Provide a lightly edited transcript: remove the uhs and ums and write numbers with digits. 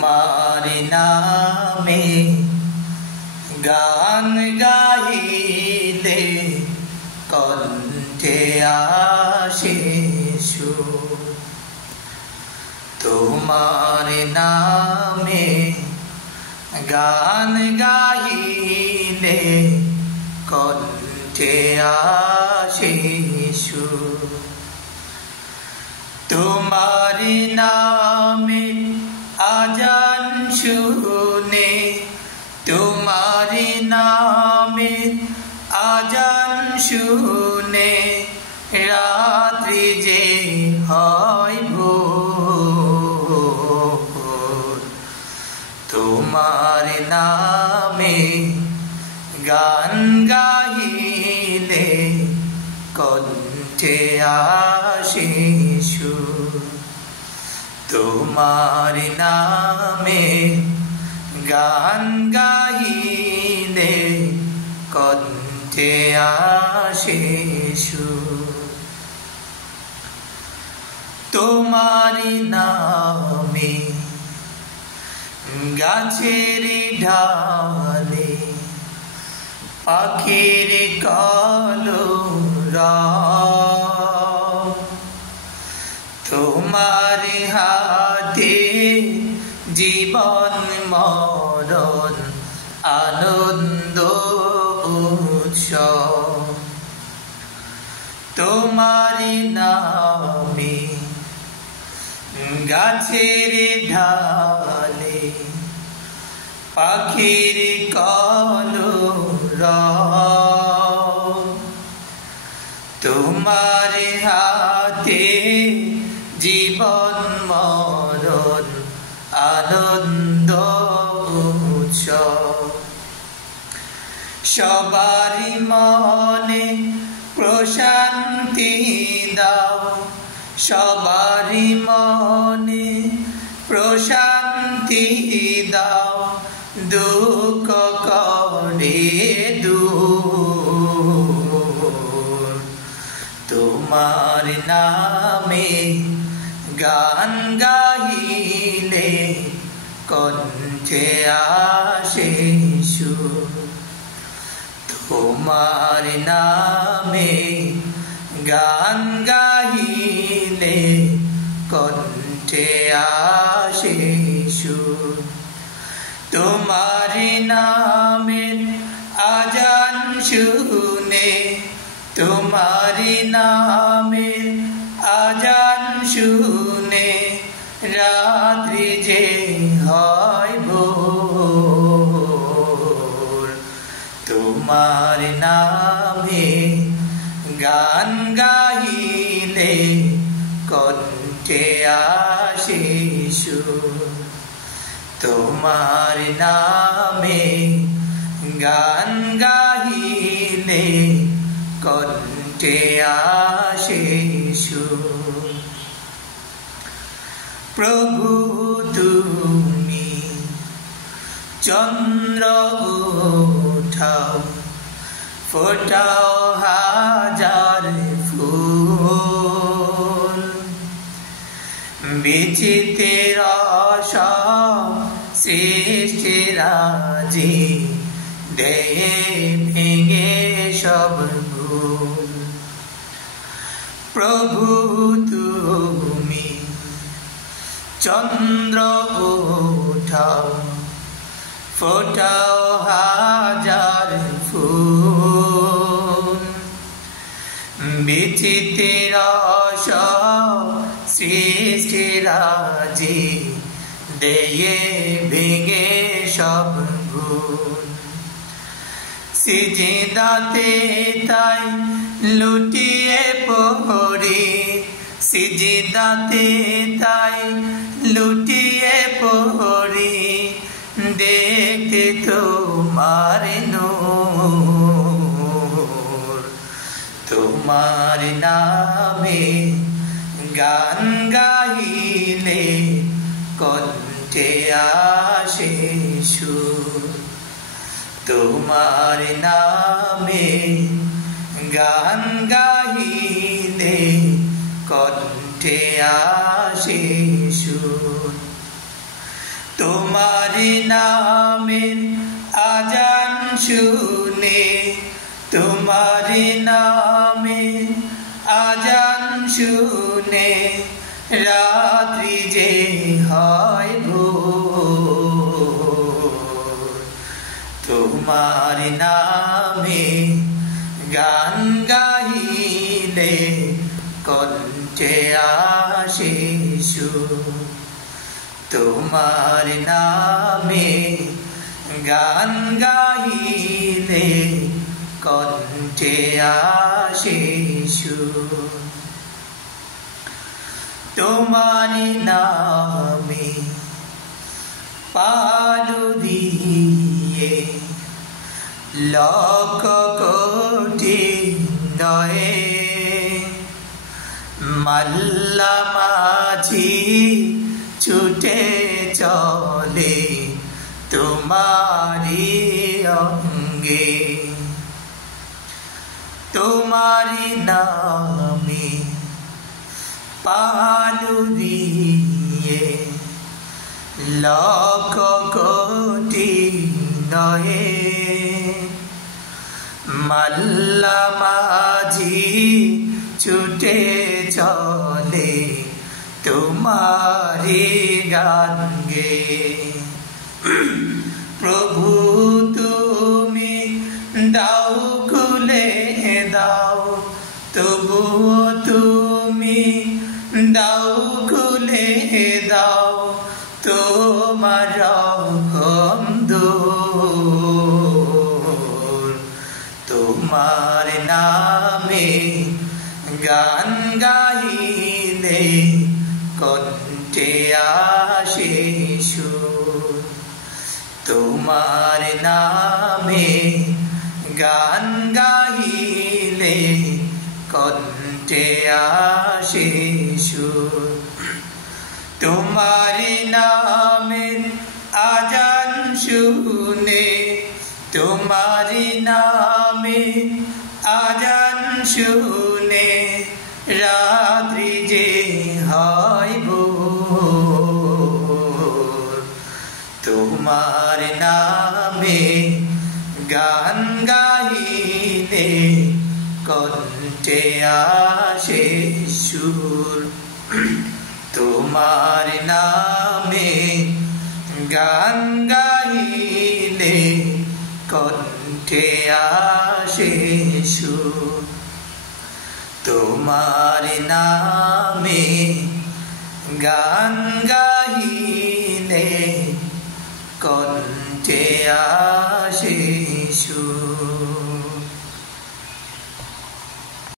তোমার নামে গান গাইলে কণ্ঠে আসে সুর। তোমার নামে গান গাইলে কণ্ঠে আসে সুর। তোমার নামে আজান শুনে, তোমার নামে আজান শুনে রাত্রি যে হয় ভোর। তোমার নামে গান গাইলে কণ্ঠে আসে সুর। তোমার নামে গান গাইলে কণ্ঠে আসে সুর। তোমার নামে গাছের ডালে পাখির কলরব। তোমার হাতে জীবন মরণ আনন্দ উৎসব। তোমার নামে গাছের ঢালে পাখির কলরব। তোমার হাতে জীবন মরণ আনন্দ উৎসব। সবার মনে প্রশান্তি দাও, সবার মনে প্রশান্তি দাও, দুঃখ করে দূর। তোমার নামে গান গাইলে কণ্ঠে আসে সুর। তোমার নামে গান গাইলে কণ্ঠে আসে সুর। তোমার নামের আজান শুনে, তোমার নামের আজান শুনে রাত্রি যে হয় ভোর। তোমার নামে গান গাইলে কণ্ঠে আসে সুর। তোমার নামে গান গাইলে কণ্ঠে আসে সুর। প্রভু তুমি চন্দ্র উঠাও, ফোটাও হাজার ফুল। বিচিত্র সব সৃষ্টি রাজি দেয়ে ভেঙে সব ভুল। প্রভু তুমি চন্দ্র উঠাও, ফোটাও হাজার ফুল। বিচিত্র সব সৃষ্টি রাজি দেয়ে ভেঙে সব ভুল। সিজদাতে তাই লুটিয়ে পড়ি, সিজদাতে তাই লুটিয়ে পড়ি, দেখতে তোমার নূর। তোমার নামে গান গাইলে কণ্ঠে আসে সুর। তোমার নামে গান গাইলে কণ্ঠে আসে সুর। তোমার নামের আজান শুনে, তোমার নামের আজান শুনে রাত্রি যে হয় ভোর। তোমার নামে গান গাইলে কণ্ঠে আসে সুর। তোমার নামে গান গাইলে কণ্ঠে আসে সুর। তোমার নামে পালু দিয়ে লক্ষ কোটি নয়ে, মাল্লা মাঝি ছুটে চলে তোমারি অঙ্গে। তোমারি নামে পালু দিয়ে লক্ষ কোটি নয়ে, মাল্লা মাঝি ছুটে চলে তোমারি গান গে। প্রভু তুমি দাও খুলে দাও, তবুও তুমি দাও খুলে দাও তোমার রহম দূর। তোমার নামে গান গাইলে কণ্ঠে আসে সুর। তোমার নামে গান গাইলে কণ্ঠে আসে সুর। তোমার নামের আজান শুনে, তোমার নামে আজান শুনে রাত্রি যে হয় ভোর। তোমার নামে গান গাইলে কণ্ঠে আসে সুর। তোমার নামে গান গাইলে কণ্ঠে আসে সুর। তোমার নামে গান গাইলে কণ্ঠে